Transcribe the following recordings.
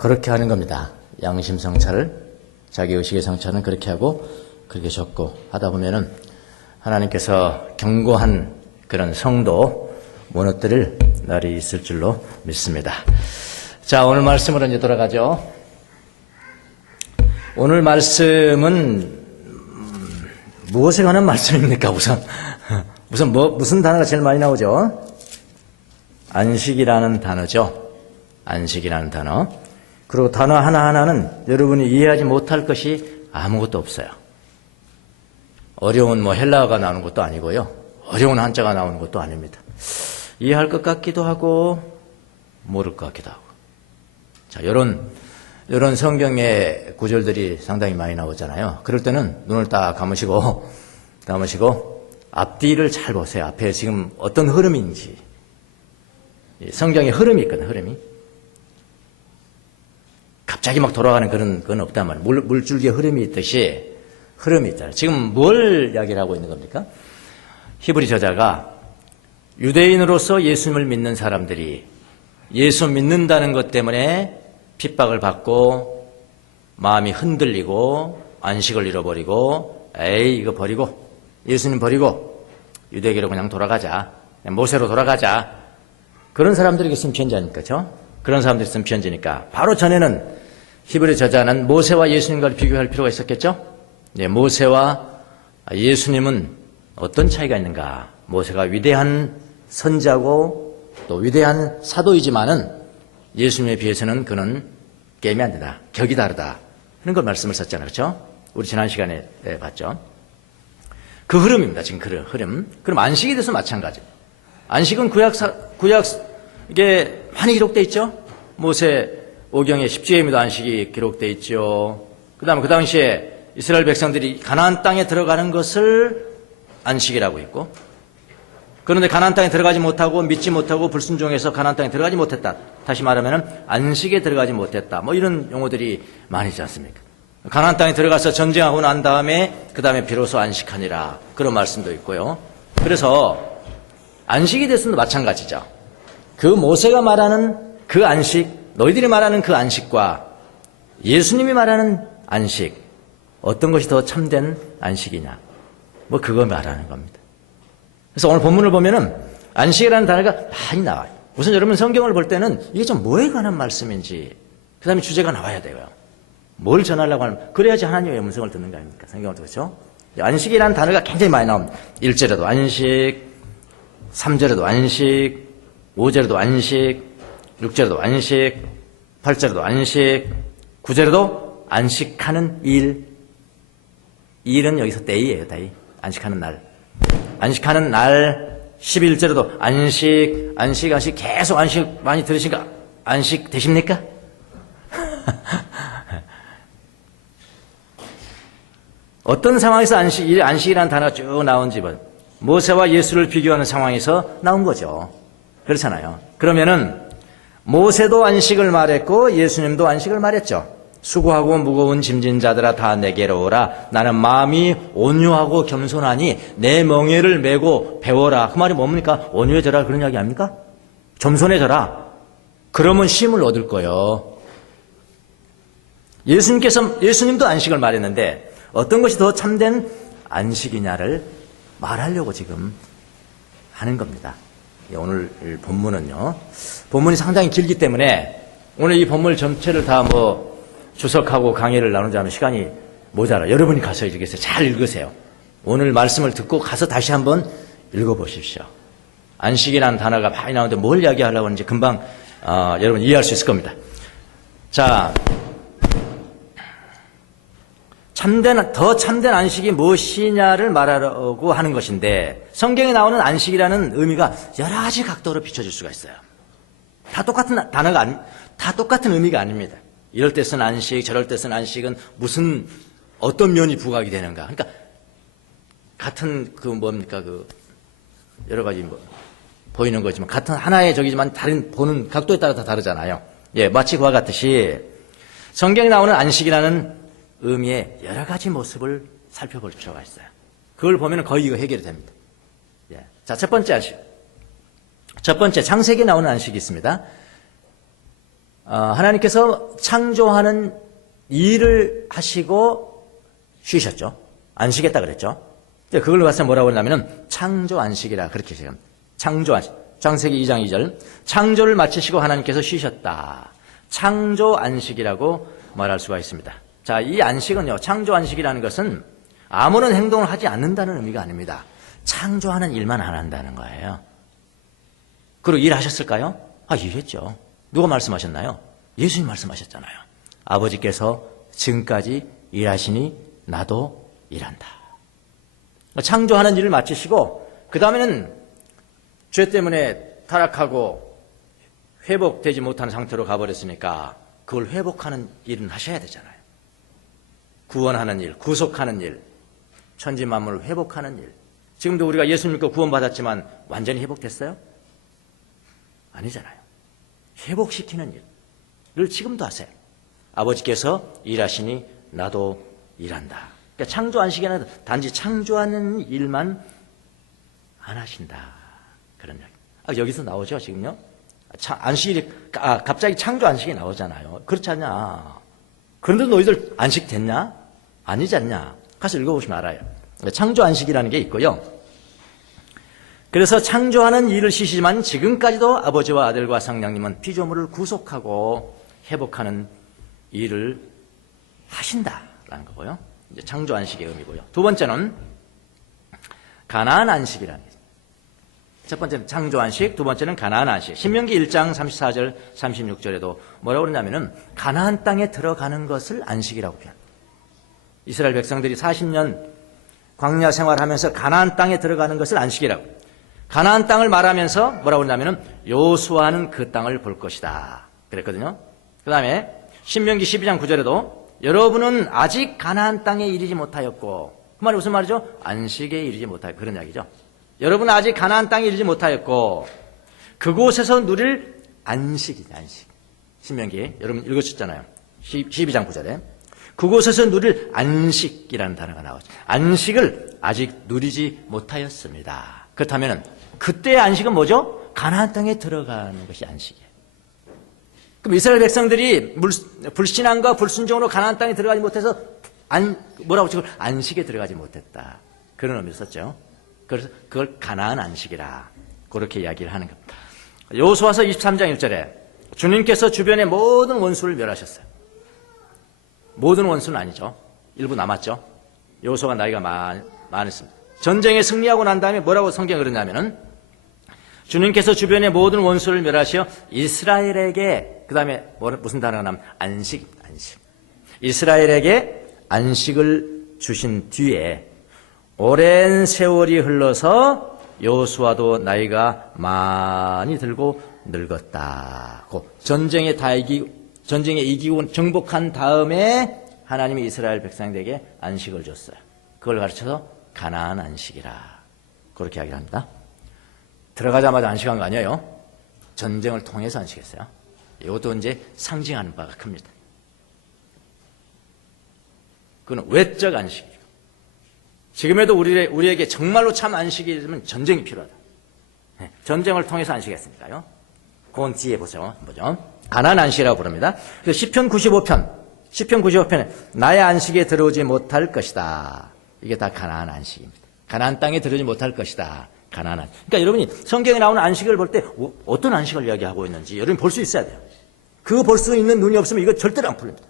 그렇게 하는 겁니다. 양심 성찰을, 자기의식의 성찰은 그렇게 하고 그렇게 적고 하다 보면은 하나님께서 견고한 그런 성도 무너뜨릴 날이 있을 줄로 믿습니다. 자, 오늘 말씀으로 이제 돌아가죠. 오늘 말씀은 무엇에 관한 말씀입니까? 무슨 단어가 제일 많이 나오죠? 안식이라는 단어죠. 안식이라는 단어. 그리고 단어 하나하나는 여러분이 이해하지 못할 것이 아무것도 없어요. 어려운 헬라어가 나오는 것도 아니고요. 어려운 한자가 나오는 것도 아닙니다. 이해할 것 같기도 하고 모를 것 같기도 하고. 자, 이런 성경의 구절들이 상당히 많이 나오잖아요. 그럴 때는 눈을 딱 감으시고 앞뒤를 잘 보세요. 앞에 지금 어떤 흐름인지. 성경의 흐름이 있거든요. 흐름이. 갑자기 막 돌아가는 그런 건 없단 말이에요. 물줄기의 흐름이 있듯이 흐름이 있잖아요. 지금 뭘 이야기를 하고 있는 겁니까? 히브리 저자가 유대인으로서 예수님을 믿는 사람들이 예수 믿는다는 것 때문에 핍박을 받고 마음이 흔들리고 안식을 잃어버리고 에이 이거 버리고 예수님 버리고 유대교로 그냥 돌아가자. 그냥 모세로 돌아가자. 그런 사람들에게 쓴 편지하니까 그렇죠? 그런 사람들이 쓴 편지니까 바로 전에는 히브리 저자는 모세와 예수님과를 비교할 필요가 있었겠죠? 네, 모세와 예수님은 어떤 차이가 있는가? 모세가 위대한 선자고 또 위대한 사도이지만은 예수님에 비해서는 그는 게임이 안 된다. 격이 다르다. 그런 걸 말씀을 썼잖아요. 그렇죠? 우리 지난 시간에 봤죠. 그 흐름입니다. 지금 그 흐름. 그럼 안식에 대해서 마찬가지. 안식은 이게 많이 기록되어 있죠? 모세 오경에 십지의미도 안식이 기록되어 있죠. 그 당시에 이스라엘 백성들이 가나안 땅에 들어가는 것을 안식이라고 했고, 그런데 가나안 땅에 들어가지 못하고 믿지 못하고 불순종해서 가나안 땅에 들어가지 못했다. 다시 말하면 안식에 들어가지 못했다. 이런 용어들이 많이 있지 않습니까? 가나안 땅에 들어가서 전쟁하고 난 다음에 그 다음에 비로소 안식하니라. 그런 말씀도 있고요. 그래서 안식에 대해서는 마찬가지죠. 그 모세가 말하는 그 안식, 너희들이 말하는 그 안식과 예수님이 말하는 안식, 어떤 것이 더 참된 안식이냐? 그거 말하는 겁니다. 그래서 오늘 본문을 보면은 안식이라는 단어가 많이 나와요. 우선 여러분 성경을 볼 때는 이게 좀 뭐에 관한 말씀인지, 그 다음에 주제가 나와야 돼요. 뭘 전하려고 하는, 그래야지 하나님의 음성을 듣는 거 아닙니까? 성경을 그렇죠? 안식이라는 단어가 굉장히 많이 나옵니다. 1절에도 안식, 3절에도 안식, 5절에도 안식, 6절에도 안식, 8절에도 안식, 9절에도 안식하는 일. 일은 여기서 데이예요, 데이. 안식하는 날. 안식하는 날, 11절에도 안식, 계속 안식 많이 들으시니까 안식 되십니까? 어떤 상황에서 안식이라는 단어가 쭉 나온지 모세와 예수를 비교하는 상황에서 나온 거죠. 그렇잖아요. 그러면은 모세도 안식을 말했고 예수님도 안식을 말했죠. 수고하고 무거운 짐진 자들아 다 내게로 오라. 나는 마음이 온유하고 겸손하니 내 멍에를 메고 배워라. 그 말이 뭡니까? 온유해져라 그런 이야기 아닙니까? 겸손해져라. 그러면 쉼을 얻을 거예요. 예수님도 안식을 말했는데 어떤 것이 더 참된 안식이냐를 말하려고 지금 하는 겁니다. 오늘 본문은요. 본문이 상당히 길기 때문에 오늘 이 본문 전체를 다 주석하고 강의를 나누자면 시간이 모자라. 여러분이 가서 잘 읽으세요. 오늘 말씀을 듣고 가서 다시 한번 읽어보십시오. 안식이라는 단어가 많이 나오는데 뭘 이야기하려고 하는지 금방 여러분 이해할 수 있을 겁니다. 자, 더 참된 안식이 무엇이냐를 말하려고 하는 것인데 성경에 나오는 안식이라는 의미가 여러 가지 각도로 비춰질 수가 있어요. 다 똑같은 단어가 다 똑같은 의미가 아닙니다. 이럴 때 쓴 안식, 저럴 때 쓴 안식은 어떤 면이 부각이 되는가. 그러니까 같은 여러 가지 보이는 거지만 같은 하나의 적이지만 다른 보는 각도에 따라 다 다르잖아요. 예, 마치 그와 같듯이 성경에 나오는 안식이라는 의미의 여러 가지 모습을 살펴볼 필요가 있어요. 그걸 보면 거의 이거 해결이 됩니다. 예. 자, 첫 번째 안식. 첫 번째, 창세기에 나오는 안식이 있습니다. 하나님께서 창조하는 일을 하시고 쉬셨죠. 안식했다 그랬죠. 그걸 가서 뭐라고 그러냐면은 창조 안식이라 그렇게 지금 창조 안식. 창세기 2장 2절. 창조를 마치시고 하나님께서 쉬셨다. 창조 안식이라고 말할 수가 있습니다. 자, 이 안식은요. 창조 안식이라는 것은 아무런 행동을 하지 않는다는 의미가 아닙니다. 창조하는 일만 안 한다는 거예요. 그리고 일하셨을까요? 일했죠. 누가 말씀하셨나요? 예수님 말씀하셨잖아요. 아버지께서 지금까지 일하시니 나도 일한다. 창조하는 일을 마치시고 그 다음에는 죄 때문에 타락하고 회복되지 못하는 상태로 가버렸으니까 그걸 회복하는 일은 하셔야 되잖아요. 구원하는 일, 구속하는 일, 천지 만물을 회복하는 일. 지금도 우리가 예수 믿고 구원받았지만 완전히 회복됐어요? 아니잖아요. 회복시키는 일을 지금도 하세요. 아버지께서 일하시니 나도 일한다. 그러니까 창조 안식에는 단지 창조하는 일만 안 하신다. 그런 이야기. 여기서 나오죠, 지금요? 안식일이, 갑자기 창조 안식이 나오잖아요. 그렇지 않냐? 그런데 너희들 안식 됐냐? 아니지 않냐? 가서 읽어보시면 알아요. 창조 안식이라는 게 있고요. 그래서 창조하는 일을 쉬시지만 지금까지도 아버지와 아들과 성령님은 피조물을 구속하고 회복하는 일을 하신다라는 거고요. 이제 창조 안식의 의미고요. 두 번째는 가나안 안식이라는 게 있습니다. 첫 번째는 창조 안식, 두 번째는 가나안 안식. 신명기 1장 34절, 36절에도 뭐라고 그러냐면은 가나안 땅에 들어가는 것을 안식이라고 표현합니다. 이스라엘 백성들이 40년 광야 생활하면서 가나안 땅에 들어가는 것을 안식이라고. 가나안 땅을 말하면서 뭐라고 그러냐면은 여호수아는 그 땅을 볼 것이다. 그랬거든요. 그 다음에 신명기 12장 9절에도 여러분은 아직 가나안 땅에 이르지 못하였고, 그 말이 무슨 말이죠? 안식에 이르지 못하였고, 그런 이야기죠. 여러분은 아직 가나안 땅에 이르지 못하였고 그곳에서 누릴 안식이죠. 안식. 신명기 여러분 읽으셨잖아요. 12장 9절에 그곳에서 누릴 안식이라는 단어가 나오죠. 안식을 아직 누리지 못하였습니다. 그렇다면 그때의 안식은 뭐죠? 가나안 땅에 들어가는 것이 안식이에요. 그럼 이스라엘 백성들이 불신앙과 불순종으로 가나안 땅에 들어가지 못해서 뭐라고 지금 안식에 들어가지 못했다. 그런 의미를 썼죠. 그래서 그걸 가나안 안식이라 그렇게 이야기를 하는 겁니다. 여호수아서 23장 1절에 주님께서 주변의 모든 원수를 멸하셨어요. 모든 원수는 아니죠. 일부 남았죠. 여호수아가 나이가 많았습니다. 전쟁에 승리하고 난 다음에 뭐라고 성경이 그러냐면은 주님께서 주변의 모든 원수를 멸하시어 이스라엘에게 그 다음에 무슨 단어가 나면 안식. 이스라엘에게 안식을 주신 뒤에 오랜 세월이 흘러서 여호수아도 나이가 많이 들고 늙었다고 전쟁에 이기고 정복한 다음에 하나님이 이스라엘 백성들에게 안식을 줬어요. 그걸 가르쳐서 가나안 안식이라 그렇게 이야기를 합니다. 들어가자마자 안식한 거 아니에요. 전쟁을 통해서 안식했어요. 이것도 이제 상징하는 바가 큽니다. 그건 외적 안식이에요. 지금에도 우리에게 정말로 참 안식이 있으면 전쟁이 필요하다. 전쟁을 통해서 안식했으니까요. 그건 뒤에 보세요. 뭐죠? 가나안 안식이라고 부릅니다. 시편 95편에 나의 안식에 들어오지 못할 것이다. 이게 다 가나안 안식입니다. 가나안 땅에 들어오지 못할 것이다. 가나안 안식. 그러니까 여러분이 성경에 나오는 안식을 볼 때 어떤 안식을 이야기하고 있는지 여러분이 볼 수 있어야 돼요. 그거 볼 수 있는 눈이 없으면 이거 절대로 안 풀립니다.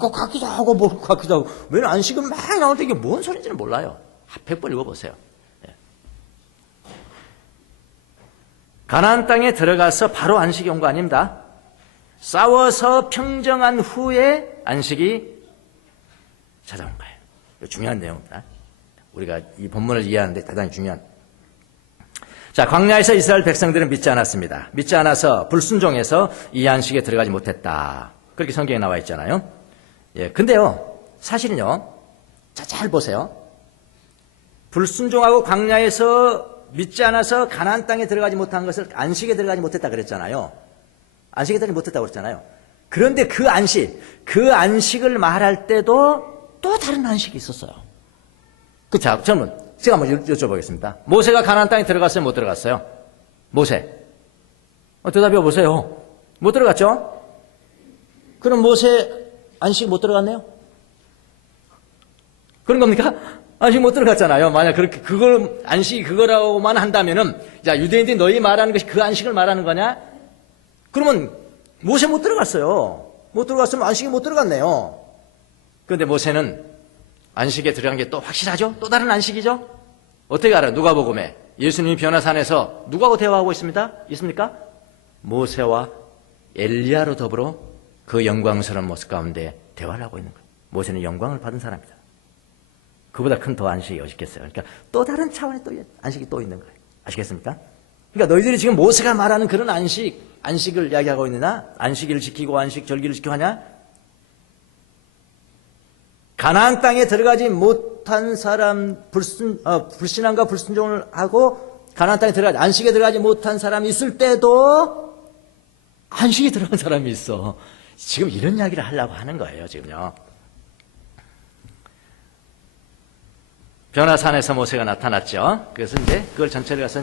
꼭 같기도 하고 뭐 같기도 하고 왜 안식은 막 나올 때 이게 뭔 소리인지는 몰라요. 100번 읽어보세요. 가나안 땅에 들어가서 바로 안식이 온 거 아닙니다. 싸워서 평정한 후에 안식이 찾아온 거예요. 이거 중요한 내용입니다. 우리가 이 본문을 이해하는데 대단히 중요한. 자, 광야에서 이스라엘 백성들은 믿지 않았습니다. 믿지 않아서 불순종해서 이 안식에 들어가지 못했다. 그렇게 성경에 나와 있잖아요. 근데요, 사실은요, 잘 보세요. 불순종하고 광야에서 믿지 않아서 가나안 땅에 들어가지 못한 것을 안식에 들어가지 못했다 그랬잖아요. 안식에 들어가지 못했다고 그랬잖아요. 그런데 그 안식을 말할 때도 또 다른 안식이 있었어요. 제가 한번 여쭤보겠습니다. 모세가 가나안 땅에 들어갔어요? 못 들어갔어요? 모세. 대답해 보세요. 못 들어갔죠? 그럼 모세 안식 못 들어갔네요? 그런 겁니까? 안식 못 들어갔잖아요. 만약 그렇게, 그걸, 안식이 그거라고만 한다면은, 자, 유대인들이 너희 말하는 것이 그 안식을 말하는 거냐? 그러면 모세 못 들어갔어요. 못 들어갔으면 안식이 못 들어갔네요. 그런데 모세는 안식에 들어간 게 또 확실하죠? 또 다른 안식이죠? 어떻게 알아요? 누가복음에 예수님이 변화산에서 누구하고 대화하고 있습니까? 모세와 엘리야로 더불어 그 영광스러운 모습 가운데 대화를 하고 있는 거예요. 모세는 영광을 받은 사람이다. 그보다 큰 더 안식이 어디 있겠어요? 그러니까 또 다른 차원의 또 안식이 또 있는 거예요. 아시겠습니까? 그러니까 너희들이 지금 모세가 말하는 그런 안식을 이야기하고 있느냐? 안식일을 지키고 절기를 지키고 하냐? 가나안 땅에 들어가지 못한 사람, 불신앙과 불순종을 하고 가나안 땅에 들어가지, 안식에 들어가지 못한 사람이 있을 때도 안식에 들어간 사람이 있어. 지금 이런 이야기를 하려고 하는 거예요, 지금요. 변화산에서 모세가 나타났죠. 그래서 이제 그걸 전체를 가서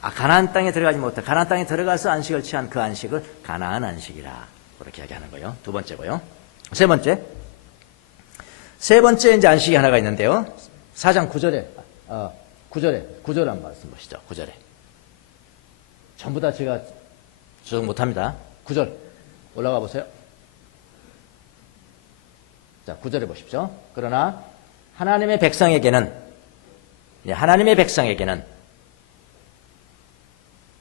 가나안 땅에 들어가지 못한, 가나안 땅에 들어가서 안식을 취한 그 안식을 가나안 안식이라 그렇게 이야기하는 거예요. 두 번째고요. 세 번째 이제 안식이 하나가 있는데요. 4장 9절에 한번 말씀 보시죠. 9절에. 전부 다 제가 조정 못합니다. 9절 올라가 보세요. 자, 9절에 보십시오. 그러나 하나님의 백성에게는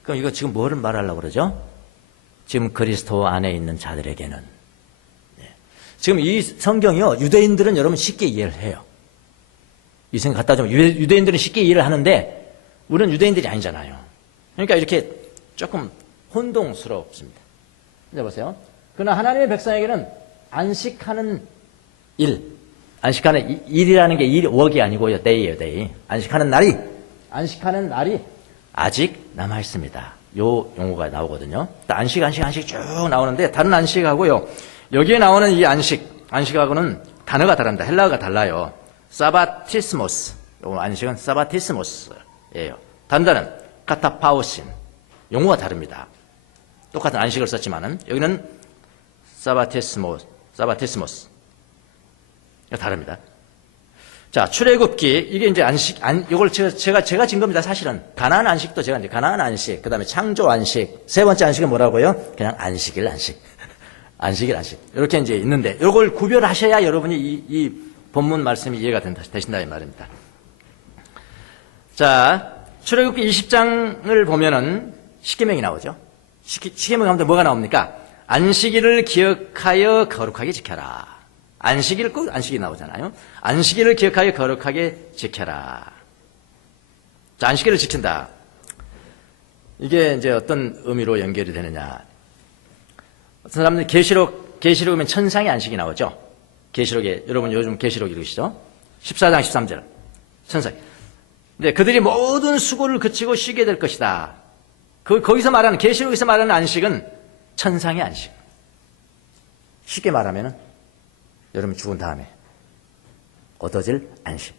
그럼 이거 지금 뭐를 말하려고 그러죠? 지금 그리스도 안에 있는 자들에게는, 지금 이 성경이요, 유대인들은 여러분 쉽게 이해를 해요. 이 생각 갖다 주면 유대인들은 쉽게 이해를 하는데 우리는 유대인들이 아니잖아요. 그러니까 이렇게 조금 혼동스럽습니다. 이제 보세요. 그러나 하나님의 백성에게는 안식하는 일이라는 게 웍이 아니고요, 데이예요, 데이. 안식하는 날이 아직 남아 있습니다. 요 용어가 나오거든요. 안식 쭉 나오는데 다른 안식하고요, 여기에 나오는 이 안식하고는 단어가 다릅니다. 헬라어가 달라요. 사바티스모스. 요 안식은 사바티스모스예요. 단단은 카타파우신. 용어가 다릅니다. 똑같은 안식을 썼지만은 여기는 사바티스모스. 다릅니다. 자, 출애굽기, 이게 이제 이걸 제가 진 겁니다, 사실은. 가나안 안식도 제가 이제 가나안 안식, 그 다음에 창조 안식, 세 번째 안식은 뭐라고요? 그냥 안식일 안식. 이렇게 이제 있는데, 이걸 구별하셔야 여러분이 이 본문 말씀이 이해가 되신다, 이 말입니다. 자, 출애굽기 20장을 보면은 십계명이 나오죠. 십계명 하면 뭐가 나옵니까? 안식일을 기억하여 거룩하게 지켜라. 안식이 나오잖아요. 안식일을 기억하여 거룩하게 지켜라. 자, 안식일을 지킨다. 이게 이제 어떤 의미로 연결이 되느냐. 어떤 사람들이 계시록이면 천상의 안식이 나오죠. 계시록에, 여러분 요즘 계시록 읽으시죠? 14장 13절. 천상. 근데 그들이 모든 수고를 그치고 쉬게 될 것이다. 거기서 말하는, 계시록에서 말하는 안식은 천상의 안식. 쉽게 말하면은 여러분 죽은 다음에 얻어질 안식.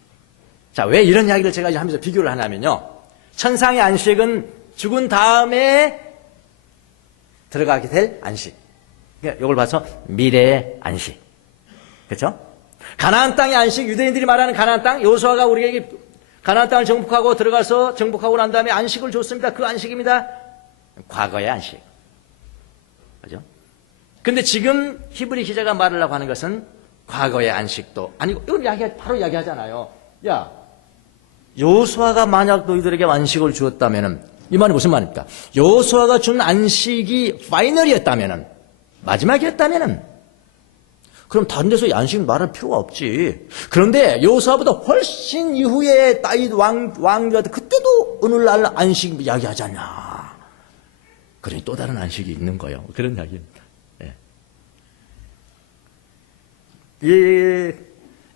자, 왜 이런 이야기를 제가 하면서 비교를 하냐면요. 천상의 안식은 죽은 다음에 들어가게 될 안식. 그러니까 이걸 봐서 미래의 안식. 그렇죠? 가나안 땅의 안식, 유대인들이 말하는 가나안 땅, 여호수아가 우리에게 가나안 땅을 정복하고 들어가서 정복하고 난 다음에 안식을 줬습니다. 그 안식입니다. 과거의 안식. 그죠? 근데 지금 히브리 기자가 말하려고 하는 것은 과거의 안식도 아니고, 이건 바로 이야기하잖아요. 야, 여호수아가 만약 너희들에게 안식을 주었다면은, 이 말이 무슨 말입니까? 여호수아가 준 안식이 파이널이었다면은, 마지막이었다면은, 그럼 다른 데서 안식 말할 필요가 없지. 그런데 여호수아보다 훨씬 이후에 다윗 왕조한테 그때도 오늘날 안식 이야기하지 않냐. 그러니 또 다른 안식이 있는 거예요. 그런 이야기입니다.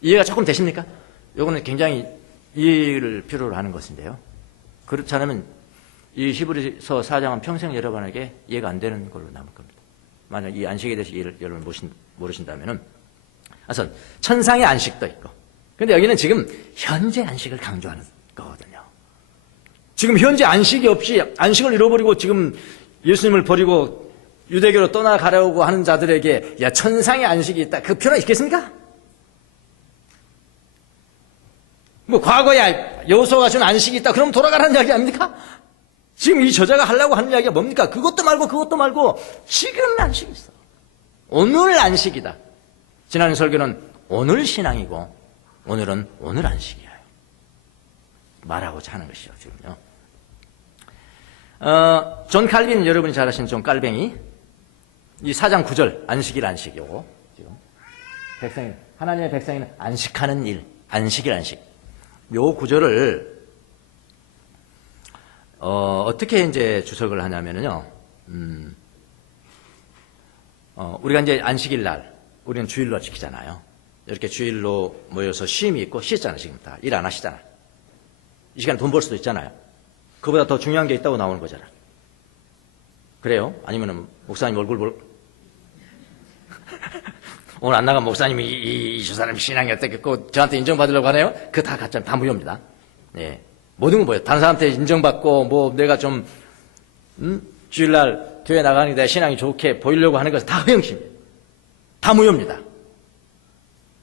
이해가 조금 되십니까? 이거는 굉장히 이해를 필요로 하는 것인데요. 그렇지 않으면 이 히브리서 4장은 평생 여러분에게 이해가 안 되는 걸로 남을 겁니다. 만약 이 안식에 대해서 이해를 여러분 모르신다면은, 우선 천상의 안식도 있고, 근데 여기는 지금 현재 안식을 강조하는 거거든요. 지금 현재 안식이 없이 안식을 잃어버리고 지금 예수님을 버리고 유대교로 떠나가려고 하는 자들에게 야 천상의 안식이 있다. 그 표현이 있겠습니까? 뭐 과거에 여호수아가 준 안식이 있다. 그럼 돌아가라는 이야기 아닙니까? 지금 이 저자가 하려고 하는 이야기가 뭡니까? 그것도 말고 지금 안식이 있어. 오늘 안식이다. 지난 설교는 오늘 신앙이고 오늘은 오늘 안식이에요. 말하고자 하는 것이죠. 지금요. 존 칼빈, 여러분이 잘 아시는 존 칼뱅이 이 4장 9절 안식일 안식이고 지금 백성이 하나님의 백성이는 안식하는 일, 안식일 안식. 요 구절을 어떻게 이제 주석을 하냐면요. 우리가 이제 안식일 날 우리는 주일로 지키잖아요. 이렇게 주일로 모여서 쉼이 있고 쉬잖아요. 지금 다 일 안 하시잖아. 이 시간에 돈 벌 수도 있잖아요. 그보다 더 중요한 게 있다고 나오는 거잖아. 그래요? 아니면은 목사님 얼굴 오늘 안 나간 목사님이 저 사람이 신앙이 어떻겠고 저한테 인정받으려고 하네요? 그거 다 가짜, 다 무효입니다. 예. 모든 건 뭐예요? 다른 사람한테 인정받고 뭐 내가 좀 주일날 교회 나가는 게 내 신앙이 좋게 보이려고 하는 것은 다 허영심이에요. 다 무효입니다.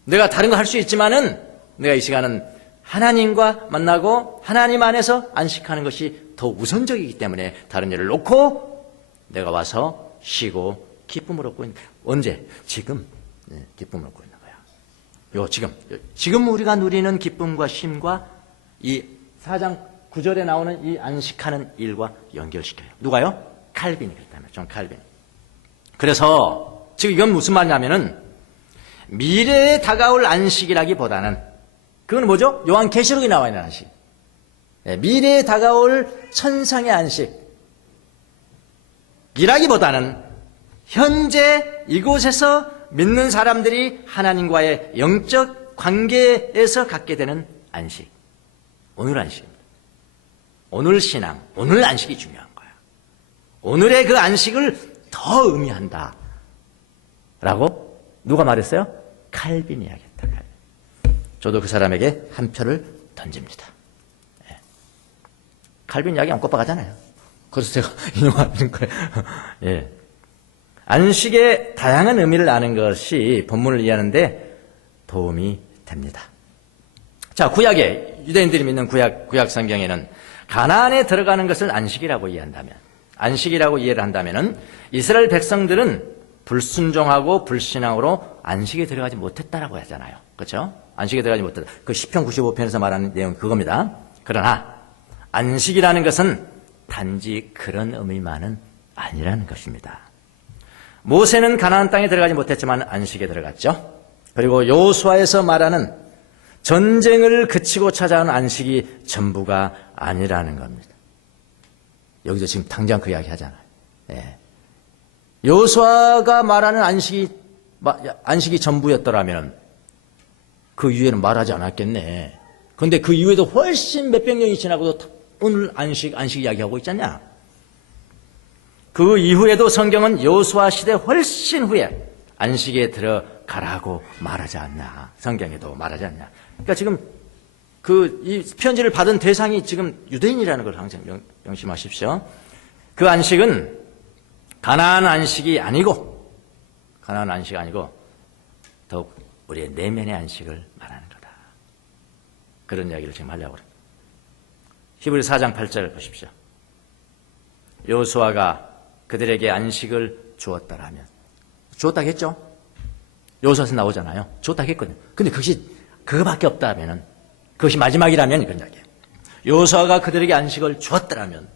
내가 다른 거 할 수 있지만은 내가 이 시간은 하나님과 만나고 하나님 안에서 안식하는 것이 더 우선적이기 때문에 다른 일을 놓고 내가 와서 쉬고 기쁨을 얻고 있는 거예요. 언제? 지금 기쁨을 얻고 있는 거야. 지금 우리가 누리는 기쁨과 쉼과 이 4장 9절에 나오는 이 안식하는 일과 연결시켜요. 누가요? 칼빈이 그랬다면 존 칼빈. 그래서 지금 이건 무슨 말이냐면은 미래에 다가올 안식이라기보다는 그건 뭐죠? 요한계시록에 나와 있는 안식. 미래에 다가올 천상의 안식이라기보다는 현재 이곳에서 믿는 사람들이 하나님과의 영적 관계에서 갖게 되는 안식. 오늘 안식입니다. 오늘 신앙, 오늘 안식이 중요한 거야. 오늘의 그 안식을 더 의미한다. 라고 누가 말했어요? 칼빈이 이야기했다. 칼빈. 저도 그 사람에게 한 표를 던집니다. 예. 칼빈 이야기 안 꼽아가잖아요. 그래서 제가 인용하는 거예요. 예. 안식의 다양한 의미를 아는 것이 본문을 이해하는데 도움이 됩니다. 자, 구약에 유대인들이 믿는 구약 성경에는 가나안에 들어가는 것을 안식이라고 이해를 한다면은 이스라엘 백성들은 불순종하고 불신앙으로 안식에 들어가지 못했다라고 하잖아요. 그렇죠? 안식에 들어가지 못했다. 그 시편 95편에서 말하는 내용이 그겁니다. 그러나 안식이라는 것은 단지 그런 의미만은 아니라는 것입니다. 모세는 가나안 땅에 들어가지 못했지만 안식에 들어갔죠. 그리고 여호수아에서 말하는 전쟁을 그치고 찾아온 안식이 전부가 아니라는 겁니다. 여기서 지금 당장 그 이야기 하잖아요. 예. 여호수아가 말하는 안식이 전부였더라면 그 이후에는 말하지 않았겠네. 그런데 그 이후에도 훨씬 몇백 년이 지나고도 오늘 안식 이야기하고 있잖냐. 그 이후에도 성경은 여호수아 시대 훨씬 후에 안식에 들어가라고 말하지 않냐. 성경에도 말하지 않냐. 그러니까 지금 이 편지를 받은 대상이 지금 유대인이라는 걸 항상 명심하십시오. 그 안식은 가나안 안식이 아니고 더욱 우리의 내면의 안식을 말하는 거다. 그런 이야기를 지금 하려고 그래요. 히브리서 4장 8절을 보십시오. 여호수아가 그들에게 안식을 주었다라면 주었다고 했죠? 여호수아에서 나오잖아요. 주었다고 했거든요. 근데 그것밖에 없다면은 그것이 마지막이라면 그런 이야기예요. 여호수아가 그들에게 안식을 주었다라면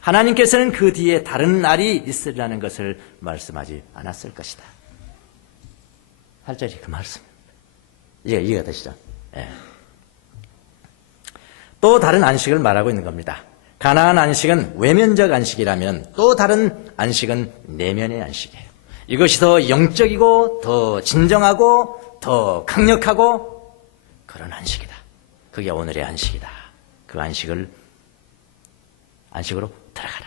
하나님께서는 그 뒤에 다른 날이 있으리라는 것을 말씀하지 않았을 것이다. 8절이 그 말씀입니다. 이해가 되시죠? 예. 또 다른 안식을 말하고 있는 겁니다. 가나안 안식은 외면적 안식이라면 또 다른 안식은 내면의 안식이에요. 이것이 더 영적이고 더 진정하고 더 강력하고 그런 안식이다. 그게 오늘의 안식이다. 그 안식으로 들어가라.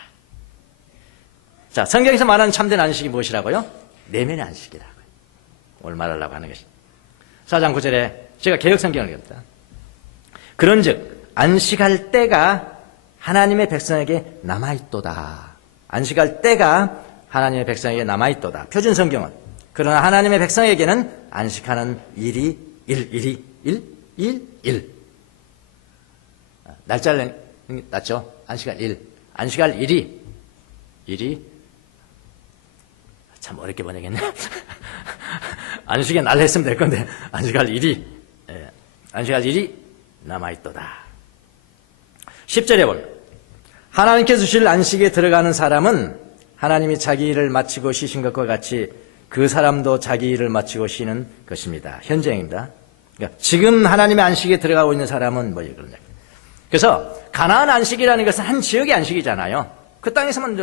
자, 성경에서 말하는 참된 안식이 무엇이라고요? 내면의 안식이라고요. 오늘 말하려고 하는 것이 4장 9절에 제가 개역 성경을 읽었다. 그런즉 안식할 때가 하나님의 백성에게 남아있도다. 안식할 때가 하나님의 백성에게 남아있도다. 표준 성경은. 그러나 하나님의 백성에게는 안식하는 일이 일. 날짜를 놨죠. 안식할 일. 안식할 일이 참 어렵게 번역했네. 안식의 날 했으면 될 건데 안식할 일이 남아있도다. 10절에 보면 하나님께서 주실 안식에 들어가는 사람은 하나님이 자기 일을 마치고 쉬신 것과 같이 그 사람도 자기 일을 마치고 쉬는 것입니다. 현재입니다. 그러니까 지금 하나님의 안식에 들어가고 있는 사람은 뭐예요? 그런 얘기. 그래서 가나안 안식이라는 것은 한 지역의 안식이잖아요. 그 땅에서만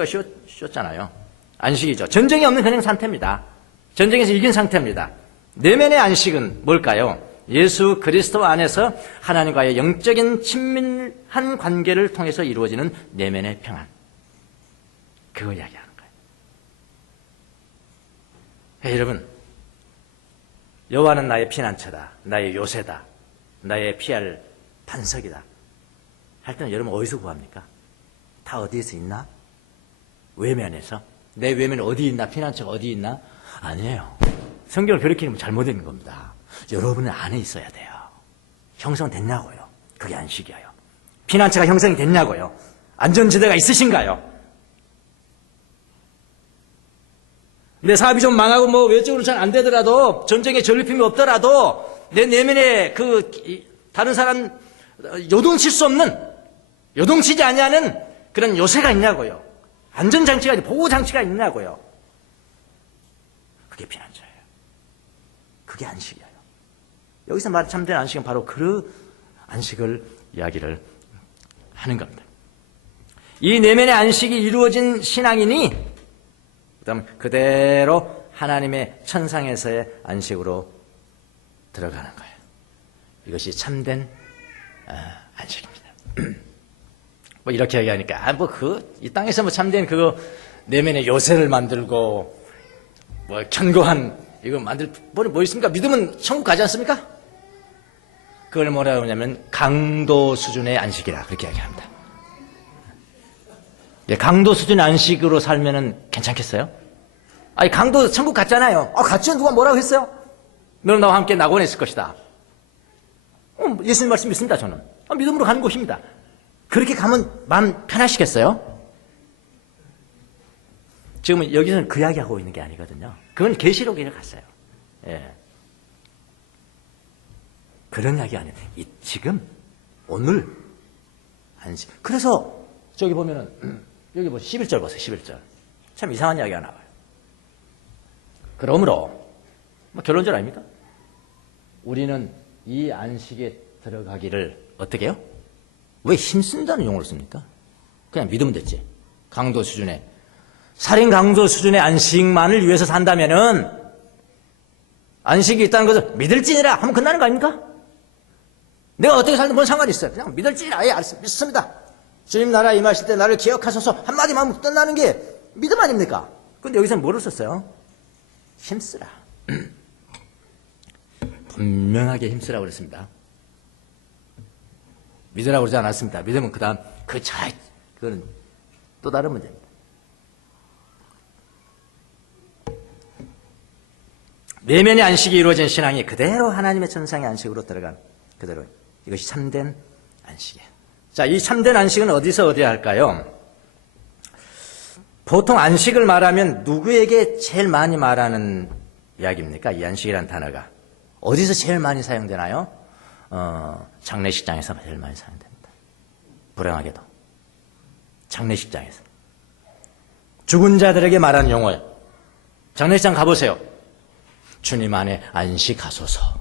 쉬었잖아요. 안식이죠. 전쟁이 없는 그냥 상태입니다. 전쟁에서 이긴 상태입니다. 내면의 안식은 뭘까요? 예수 그리스도 안에서 하나님과의 영적인 친밀한 관계를 통해서 이루어지는 내면의 평안. 그걸 이야기하는 거예요. 여러분, 여호와는 나의 피난처다, 나의 요새다, 나의 피할 반석이다 할 때는 여러분 어디서 구합니까? 다 어디에서 있나? 외면에서? 내 외면이 어디 있나? 피난처가 어디 있나? 아니에요. 성경을 그렇게 읽으면 잘못 읽는 겁니다. 여러분의 안에 있어야 돼요. 형성됐냐고요? 그게 안식이에요. 피난처가 형성이 됐냐고요? 안전지대가 있으신가요? 내 사업이 좀 망하고 뭐 외적으로 잘 안 되더라도 전쟁에 전리품이 없더라도 내 내면에 다른 사람 요동칠 수 없는, 요동치지 아니하는 그런 요새가 있냐고요? 안전장치가, 보호장치가 있냐고요? 그게 피난처예요. 그게 안식이에요. 여기서 말하는 참된 안식은 바로 그 안식을 이야기를 하는 겁니다. 이 내면의 안식이 이루어진 신앙인이 그다음 그대로 하나님의 천상에서의 안식으로 들어가는 거예요. 이것이 참된 안식입니다. 뭐 이렇게 얘기하니까 이 땅에서 뭐 참된 그거 내면의 요새를 만들고 뭐 견고한 이거 만들 뭐 있습니까? 믿으면 천국 가지 않습니까? 그걸 뭐라고 하냐면 강도 수준의 안식이라 그렇게 이야기합니다. 강도 수준의 안식으로 살면은 괜찮겠어요? 아니 강도 천국 갔잖아요. 갔죠? 누가 뭐라고 했어요? 너는 나와 함께 낙원에 있을 것이다. 예수님 말씀 믿습니다. 저는 믿음으로 가는 곳입니다. 그렇게 가면 마음 편하시겠어요? 지금 여기서는 그 이야기하고 있는 게 아니거든요. 그건 계시록에 갔어요. 예. 그런 이야기 아니에요. 지금 오늘 안식. 그래서 저기 보면은 여기 11절 보세요. 11절. 참 이상한 이야기가 나와요. 그러므로 결론절 아닙니까? 우리는 이 안식에 들어가기를 어떻게 해요? 왜 힘쓴다는 용어를 씁니까? 그냥 믿으면 됐지. 강도 수준의 살인 강도 수준의 안식만을 위해서 산다면은 안식이 있다는 것을 믿을지니라 하면 끝나는 거 아닙니까? 내가 어떻게 살든 뭔 상관이 있어요. 그냥 믿을지니라. 예, 알았어. 믿습니다. 주님 나라 임하실 때 나를 기억하소서 한마디만 하면 끝나는 게 믿음 아닙니까? 근데 여기서는 뭐를 썼어요? 힘쓰라. 분명하게 힘쓰라고 그랬습니다. 믿으라고 그러지 않았습니다. 믿으면 그다음 그거는 또 다른 문제입니다. 내면의 안식이 이루어진 신앙이 그대로 하나님의 천상의 안식으로 들어간 그대로 이것이 참된 안식이에요. 자, 이 참된 안식은 어디서 얻어야 할까요? 보통 안식을 말하면 누구에게 제일 많이 말하는 이야기입니까? 이 안식이라는 단어가 어디서 제일 많이 사용되나요? 장례식장에서 제일 많이 사용됩니다. 불행하게도 장례식장에서 죽은 자들에게 말하는 용어예요. 장례식장 가보세요. 주님 안에 안식하소서.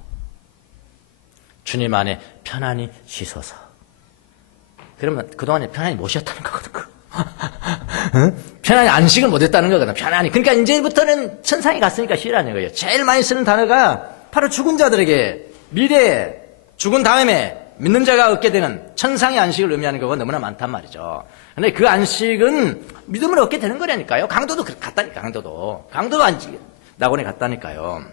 주님 안에 편안히 쉬소서. 그러면 그동안에 편안히 못 쉬었다는 거거든. 편안히 안식을 못했다는 거거든. 편안히. 그러니까 이제부터는 천상에 갔으니까 쉬라는 거예요. 제일 많이 쓰는 단어가 바로 죽은 자들에게 미래에 죽은 다음에 믿는 자가 얻게 되는 천상의 안식을 의미하는 경우가 너무나 많단 말이죠. 근데 그 안식은 믿음을 얻게 되는 거라니까요. 강도도 갔다니까. 강도도 안식 낙원에 갔다니까요.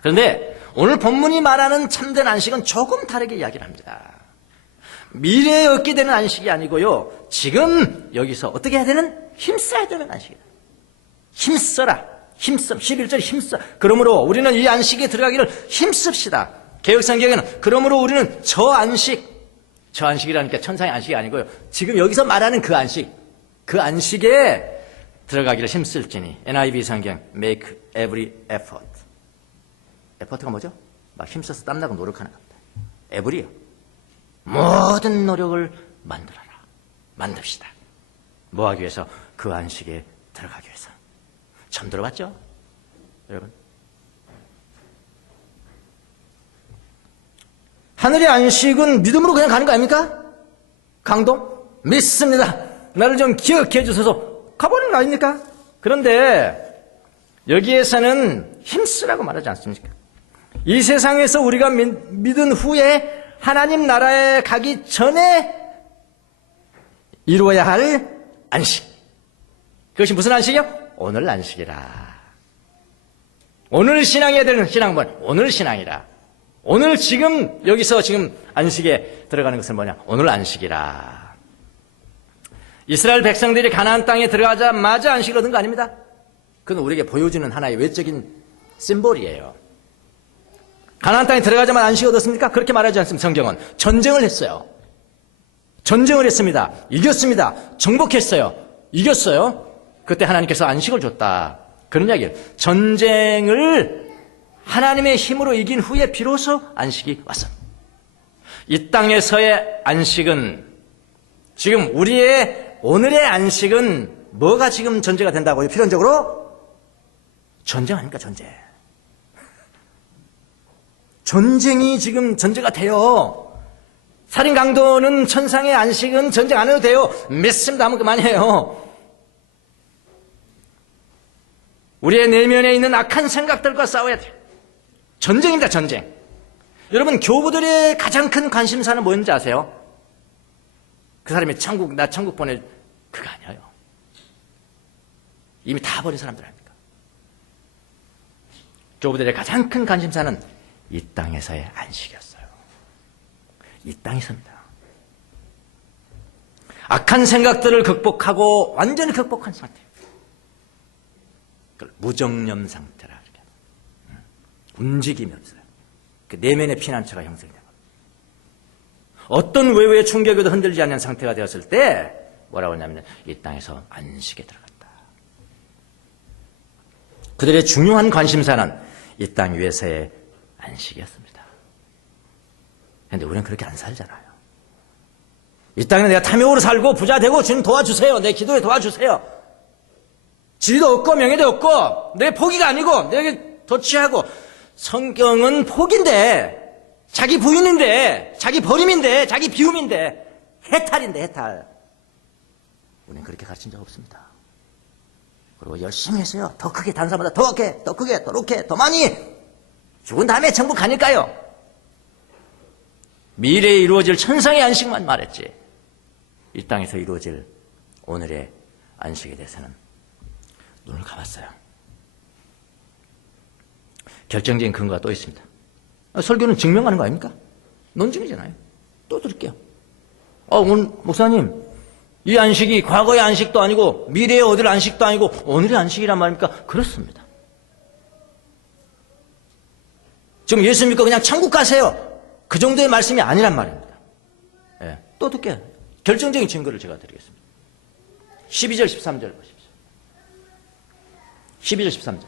그런데 오늘 본문이 말하는 참된 안식은 조금 다르게 이야기를 합니다. 미래에 얻게 되는 안식이 아니고요. 지금 여기서 어떻게 해야 되는? 힘써야 되는 안식이다. 힘써라. 힘써. 11절 힘써. 그러므로 우리는 이 안식에 들어가기를 힘씁시다. 개혁성경에는 그러므로 우리는 저 안식이라니까 천상의 안식이 아니고요. 지금 여기서 말하는 그 안식에 들어가기를 힘쓸지니. NIV 성경 make every effort. effort가 뭐죠? 막 힘써서 땀나고 노력하는 겁니다. every요. 모든 노력을 만듭시다. 뭐 하기 위해서? 그 안식에 들어가기 위해서. 처음 들어봤죠? 여러분. 하늘의 안식은 믿음으로 그냥 가는 거 아닙니까? 강동? 믿습니다. 나를 좀 기억해 주셔서 가버리는 거 아닙니까? 그런데 여기에서는 힘쓰라고 말하지 않습니까? 이 세상에서 우리가 믿은 후에 하나님 나라에 가기 전에 이루어야 할 안식. 그것이 무슨 안식이요? 오늘 안식이라. 오늘 신앙해야 되는 신앙은 오늘 신앙이라. 오늘 지금 여기서 지금 안식에 들어가는 것은 뭐냐? 오늘 안식이라. 이스라엘 백성들이 가나안 땅에 들어가자마자 안식을 얻은 거 아닙니다. 그건 우리에게 보여주는 하나의 외적인 심볼이에요. 가나안 땅에 들어가자마자 안식을 얻었습니까? 그렇게 말하지 않습니다. 성경은 전쟁을 했어요. 전쟁을 했습니다. 이겼습니다. 정복했어요. 이겼어요. 그때 하나님께서 안식을 줬다. 그런 이야기예요. 전쟁을 하나님의 힘으로 이긴 후에 비로소 안식이 왔습니다. 이 땅에서의 안식은 지금 우리의 오늘의 안식은 뭐가 지금 전제가 된다고요? 필연적으로? 전쟁 아닙니까? 전쟁이 지금 전제가 돼요. 살인 강도는 천상의 안식은 전쟁 안 해도 돼요. 믿습니다 하면 그만이에요. 우리의 내면에 있는 악한 생각들과 싸워야 돼요. 전쟁입니다. 전쟁. 여러분 교부들의 가장 큰 관심사는 뭐였는지 아세요? 그 사람이 나 천국 보내 그거 아니에요. 이미 다 버린 사람들 아닙니까? 교부들의 가장 큰 관심사는 이 땅에서의 안식이었어요. 이 땅에서입니다. 악한 생각들을 극복하고 완전히 극복한 상태. 무정념 상태라 이렇게. 움직임이 없어요. 그 내면의 피난처가 형성돼요. 어떤 외부의 충격에도 흔들리지 않는 상태가 되었을 때 뭐라고 하냐면 이 땅에서 안식에 들어갔다. 그들의 중요한 관심사는 이 땅 위에서의 안식이었습니다. 그런데 우리는 그렇게 안 살잖아요. 이 땅에 내가 탐욕으로 살고 부자 되고 주님 도와주세요. 내 기도에 도와주세요. 지위도 없고 명예도 없고 내 포기가 아니고 내게 더 취하고. 성경은 포기인데 자기 부인인데 자기 버림인데 자기 비움인데 해탈인데 해탈. 우리는 그렇게 가르친 적 없습니다. 그리고 열심히 했어요. 더 크게 다른 사람보다 더 크게 더 높게 더 많이. 죽은 다음에 천국 가니까요. 미래에 이루어질 천상의 안식만 말했지 이 땅에서 이루어질 오늘의 안식에 대해서는 눈을 감았어요. 결정적인 근거가 또 있습니다. 설교는 증명하는 거 아닙니까? 논증이잖아요. 또 들을게요. 오늘 목사님 이 안식이 과거의 안식도 아니고 미래의 어딜 안식도 아니고 오늘의 안식이란 말입니까? 그렇습니다. 지금 예수 믿고 그냥 천국 가세요. 그 정도의 말씀이 아니란 말입니다. 예, 또 듣게요. 결정적인 증거를 제가 드리겠습니다. 12절 13절 보십시오. 12절 13절.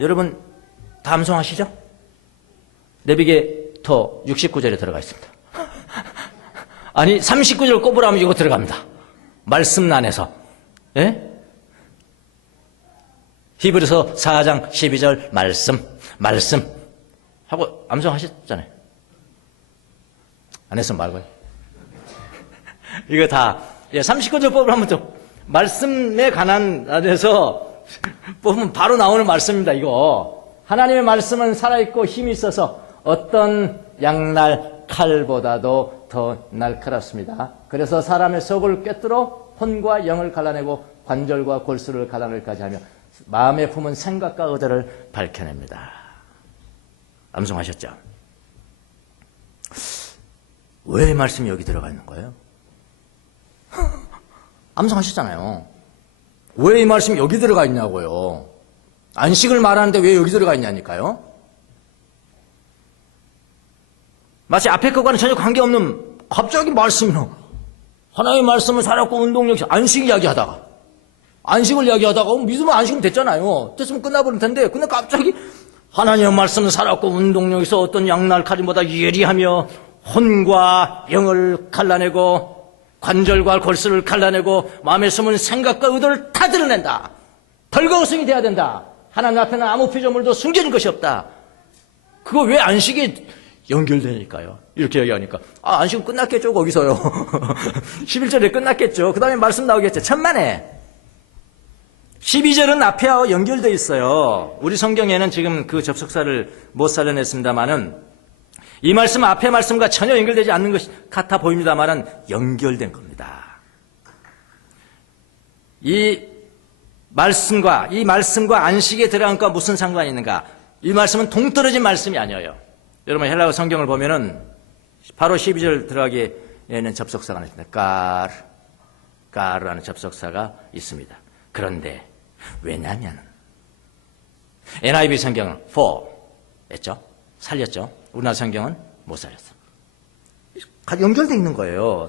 여러분 다 암송하시죠? 내비게터 69절에 들어가 있습니다. 아니 39절 꼽으라면 이거 들어갑니다. 말씀란에서. 예? 히브리서 4장 12절 말씀 하고 암송하셨잖아요. 안 했으면 말고요. 이거 다 39절 뽑으라면 또 말씀에 관한 안에서 뽑으면 바로 나오는 말씀입니다. 이거 하나님의 말씀은 살아있고 힘이 있어서 어떤 양날 칼보다도 더 날카롭습니다. 그래서 사람의 속을 꿰뚫어 혼과 영을 갈라내고 관절과 골수를 갈라낼까지 하며 마음에 품은 생각과 의도를 밝혀냅니다. 암송하셨죠? 왜 말씀이 여기 들어가 있는 거예요? 암송하셨잖아요. 왜 이 말씀이 여기 들어가 있냐고요. 안식을 말하는데 왜 여기 들어가 있냐니까요. 마치 앞에 것과는 전혀 관계없는 갑자기 말씀이 하나님의 말씀을 살았고 운동력 안식 이야기하다가 안식을 이야기하다가 믿으면 안식은 됐잖아요. 됐으면 끝나버릴 텐데 근데 갑자기 하나님의 말씀을 살았고 운동력에서 어떤 양날 칼보다 예리하며 혼과 영을 갈라내고 관절과 골수를 갈라내고 마음에 숨은 생각과 의도를 다 드러낸다. 덜거우승이 돼야 된다. 하나님 앞에는 아무 피조물도 숨겨진 것이 없다. 그거 왜 안식이 연결되니까요. 이렇게 얘기하니까 안식은 끝났겠죠 거기서요. 11절에 끝났겠죠. 그 다음에 말씀 나오겠죠. 천만에 12절은 앞에와 연결되어 있어요. 우리 성경에는 지금 그 접속사를 못 살려냈습니다만은 이 말씀 앞에 말씀과 전혀 연결되지 않는 것 같아 보입니다만은 연결된 겁니다. 이 말씀과 안식에 들어간 것과 무슨 상관이 있는가? 이 말씀은 동떨어진 말씀이 아니에요. 여러분 헬라어 성경을 보면은 바로 12절 들어가기에는 접속사가 있습니다. 까르라는 접속사가 있습니다. 그런데 왜냐하면 NIV 성경은 for 했죠? 살렸죠? 우리나라 성경은 못 살렸어. 연결되어 있는 거예요.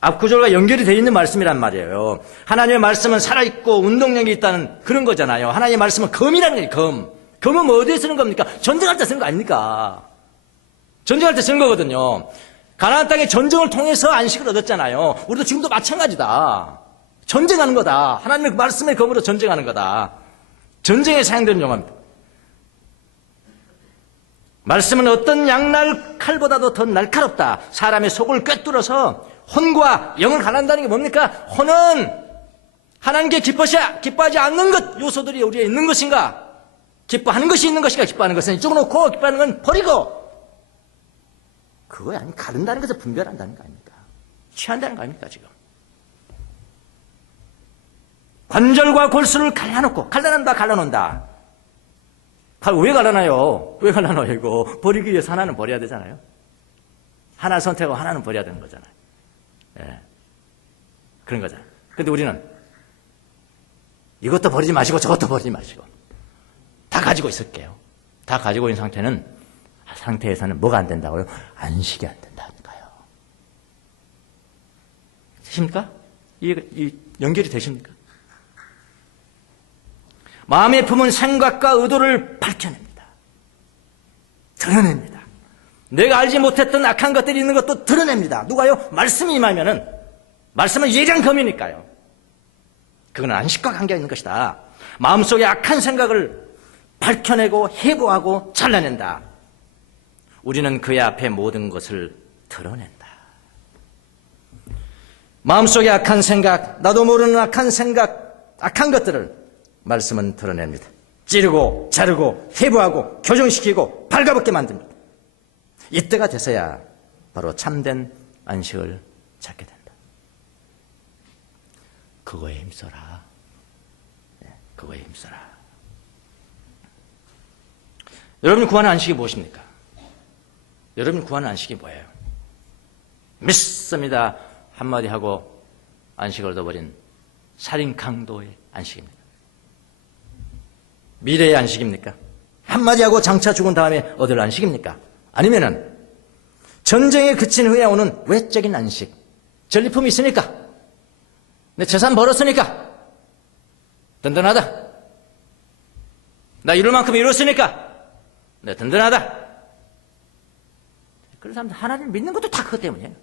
앞 구절과 연결이 되어 있는 말씀이란 말이에요. 하나님의 말씀은 살아있고 운동력이 있다는 그런 거잖아요. 하나님의 말씀은 검이라는 거예요. 검. 검은 뭐 어디에 쓰는 겁니까? 전쟁할 때 쓰는 거 아닙니까? 전쟁할 때 쓰는 거거든요. 가나안 땅의 전쟁을 통해서 안식을 얻었잖아요. 우리도 지금도 마찬가지다. 전쟁하는 거다. 하나님의 말씀의 검으로 전쟁하는 거다. 전쟁에 사용되는 용어입니다. 말씀은 어떤 양날 칼보다도 더 날카롭다. 사람의 속을 꿰뚫어서 혼과 영을 갈라낸다는 게 뭡니까? 혼은 하나님께 기뻐하지 않는 것 요소들이 우리에 있는 것인가? 기뻐하는 것이 있는 것인가? 기뻐하는 것은 이쪽으로 놓고 기뻐하는 건 버리고 그거 아니 가른다는 것을 분별한다는 거 아닙니까? 취한다는 거 아닙니까 지금? 관절과 골수를 갈라놓는다. 왜 갈라놔요? 왜 갈라놔요 이거? 버리기 위해서 하나는 버려야 되잖아요. 하나를 선택하고 하나는 버려야 되는 거잖아요. 예. 그런 거잖아요. 근데 우리는 이것도 버리지 마시고 저것도 버리지 마시고 다 가지고 있을게요. 다 가지고 있는 상태에서는 뭐가 안 된다고요? 안식이 안 된다니까요. 되십니까? 이 연결이 되십니까? 마음에 품은 생각과 의도를 밝혀냅니다. 드러냅니다. 내가 알지 못했던 악한 것들이 있는 것도 드러냅니다. 누가요? 말씀이 임하면은 말씀은 예리한 검이니까요. 그건 안식과 관계가 있는 것이다. 마음속에 악한 생각을 밝혀내고 해부하고 잘라낸다. 우리는 그의 앞에 모든 것을 드러낸다. 마음속에 악한 생각, 나도 모르는 악한 생각, 악한 것들을 말씀은 드러냅니다. 찌르고 자르고 해부하고 교정시키고 발가벗게 만듭니다. 이때가 돼서야 바로 참된 안식을 찾게 된다. 그거에 힘써라. 그거에 힘써라. 여러분이 구하는 안식이 무엇입니까? 여러분이 구하는 안식이 뭐예요? 믿습니다. 한마디 하고 안식을 얻어버린 살인 강도의 안식입니다. 미래의 안식입니까? 한마디 하고 장차 죽은 다음에 얻을 안식입니까? 아니면은 전쟁에 그친 후에 오는 외적인 안식. 전리품이 있으니까, 내 재산 벌었으니까 든든하다. 나 이룰 만큼 이뤘으니까 내 든든하다. 그런 사람들 하나님을 믿는 것도 다 그것 때문이에요.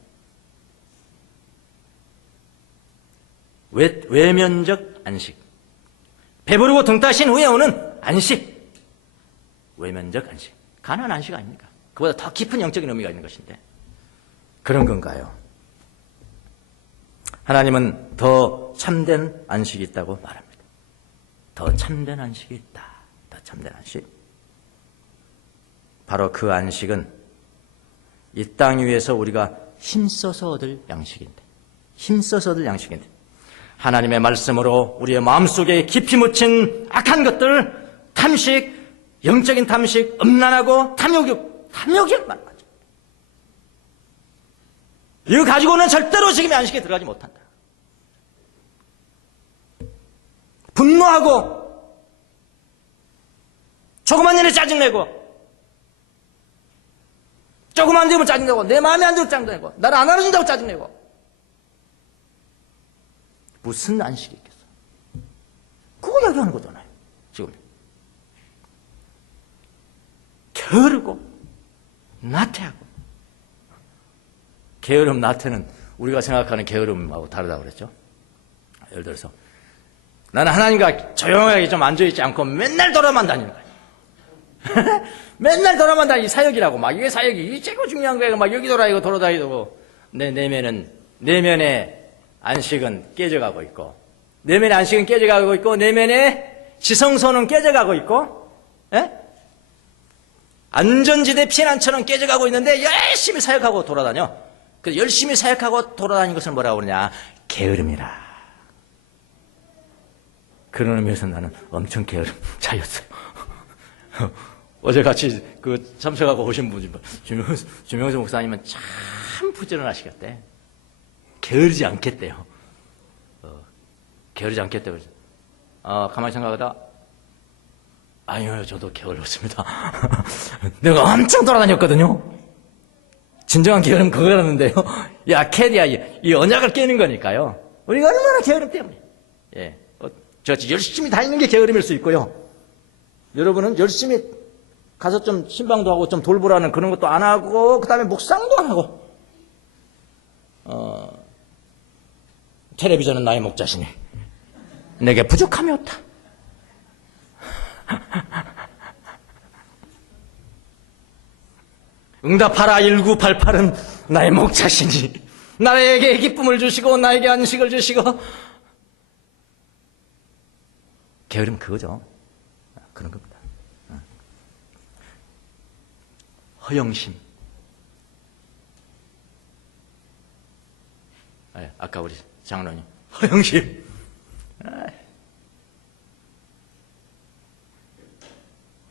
외면적 안식. 배부르고 등 따신 후에 오는 안식. 외면적 안식. 가난한 안식 아닙니까? 그보다 더 깊은 영적인 의미가 있는 것인데 그런 건가요? 하나님은 더 참된 안식이 있다고 말합니다. 더 참된 안식이 있다. 더 참된 안식. 바로 그 안식은 이 땅 위에서 우리가 힘써서 얻을 양식인데, 힘써서 얻을 양식인데, 하나님의 말씀으로 우리의 마음속에 깊이 묻힌 악한 것들, 탐식, 영적인 탐식, 음란하고 탐욕만 가져. 이거 가지고는 절대로 지금의 안식에 들어가지 못한다. 분노하고 조그만 일에 짜증내고 조그만 일이면 짜증내고 내 마음에 안 들고 짜증내고 나를 안 알아준다고 짜증내고 무슨 안식이 있겠어? 그거 이야기하는 거잖아요. 지금 게으르고 나태하고 게으름 나태는 우리가 생각하는 게으름하고 다르다고 그랬죠. 예를 들어서 나는 하나님과 조용하게 좀 앉아있지 않고 맨날 돌아만 다니는 거야. 맨날 돌아만 다니는 사역이라고 막 이게 사역이 이게 최고 중요한 거야. 막 여기 돌아 이거 돌아다니고 내 내면의 안식은 깨져가고 있고 내면의 안식은 깨져가고 있고 내면의 지성소는 깨져가고 있고 안전지대 피난처럼 깨져가고 있는데 열심히 사역하고 돌아다녀. 그 열심히 사역하고 돌아다니는 것을 뭐라고 그러냐? 게으름이라. 그런 의미에서 나는 엄청 게으름 차였어요. 어제 같이 그 참석하고 오신 분이 주명수 목사님은 참 부지런하시겠대. 게으르지 않겠대요. 게으르지 않겠대요. 가만히 생각하다 아니요, 저도 게을렀습니다. 내가 엄청 돌아다녔거든요. 진정한 게으름 그거라는데요. 야, 캐디야, 이 언약을 깨는 거니까요. 우리가 얼마나 게으름 때문에. 예. 저 열심히 다니는 게 게으름일 수 있고요. 여러분은 열심히 가서 좀 신방도 하고 좀 돌보라는 그런 것도 안 하고, 그 다음에 묵상도 안 하고, 텔레비전은 나의 목자시니 내게 부족함이 없다. 응답하라 1988은 나의 목자시니 나에게 기쁨을 주시고 나에게 안식을 주시고. 게으름 그거죠. 그런 겁니다. 허영심. 아까 우리 장로님 허영심.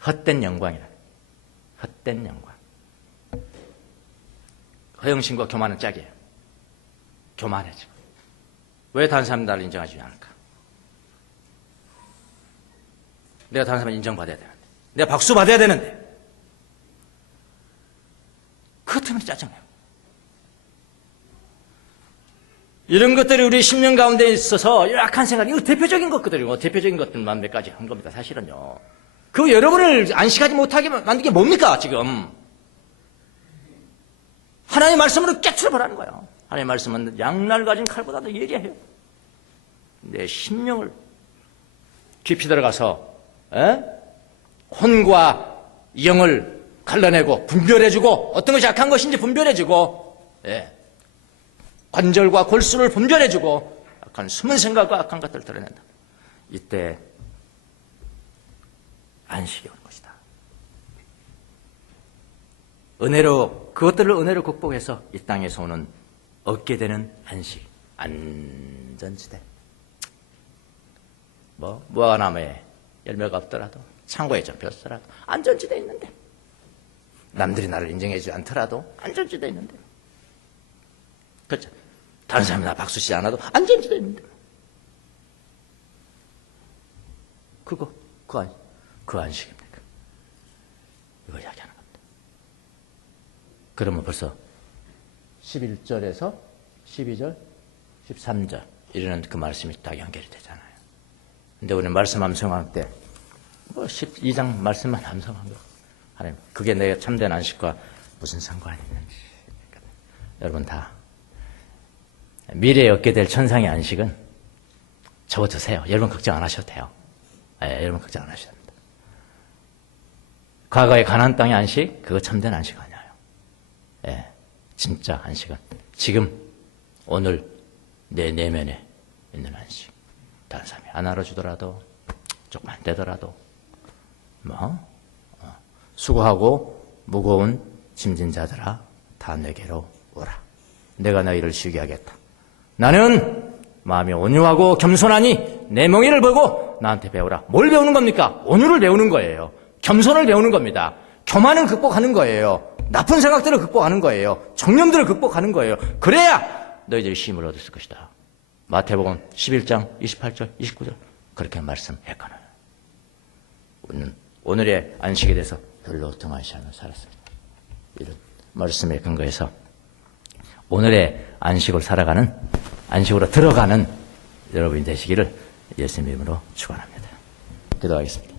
헛된 영광이라. 헛된 영광. 허영심과 교만은 짝이에요. 교만해지고. 왜 다른 사람이 나를 인정하지 않을까? 내가 다른 사람을 인정받아야 되는데, 내가 박수 받아야 되는데, 그것 때문에 짜증나요. 이런 것들이 우리 10년 가운데 있어서 열악한 생활, 이거 대표적인 것들이고, 대표적인 것들만 몇 가지 한 겁니다, 사실은요. 그 여러분을 안식하지 못하게 만든 게 뭡니까, 지금? 하나님의 말씀으로 깨트려보라는 거예요. 하나님의 말씀은 양날 가진 칼보다도 예리해요. 내 심령을 깊이 들어가서 혼과 영을 갈라내고 분별해주고 어떤 것이 악한 것인지 분별해주고 관절과 골수를 분별해주고 악한 숨은 생각과 악한 것들을 드러낸다. 이때 안식이 오는 것이다. 은혜로, 그것들을 은혜로 극복해서 이 땅에서 오는 얻게 되는 안식, 안전지대. 무화과나무에 열매가 없더라도, 창고에 접혔더라도, 안전지대 있는데. 남들이 나를 인정해주지 않더라도, 안전지대 있는데. 그렇죠. 다른 사람이 나 박수 치지 않아도, 안전지대 있는데. 그 안식입니까? 이거 이야기하는 겁니다. 그러면 벌써 11절에서 12절, 13절 이러는 그 말씀이 딱 연결이 되잖아요. 근데 우리는 말씀 암송할 때 12장 말씀만 암송한 거. 하나님, 그게 내 참된 안식과 무슨 상관이 있는지. 여러분 다 미래에 얻게 될 천상의 안식은 적어두세요. 여러분 걱정 안 하셔도 돼요. 여러분 걱정 안 하셔도 됩니다. 과거의 가나안 땅의 안식, 그거 참된 안식 아니에요. 진짜 안식은 지금, 오늘 내 내면에 있는 안식. 다른 사람이 안 알아주더라도, 조금만 되더라도, 수고하고 무거운 짐진 자들아, 다 내게로 오라. 내가 너희를 쉬게 하겠다. 나는 마음이 온유하고 겸손하니 내 멍에를 보고 나한테 배우라. 뭘 배우는 겁니까? 온유를 배우는 거예요. 겸손을 배우는 겁니다. 교만은 극복하는 거예요. 나쁜 생각들을 극복하는 거예요. 정념들을 극복하는 거예요. 그래야 너희들이 쉼을 얻을 것이다. 마태복음 11장 28절 29절 그렇게 말씀했거늘. 우리는 오늘의 안식에 대해서 별로 등한시 하며 살았습니다. 이런 말씀에 근거해서 오늘의 안식을 살아가는, 안식으로 들어가는 여러분이 되시기를 예수님 이름으로 축원합니다. 기도하겠습니다.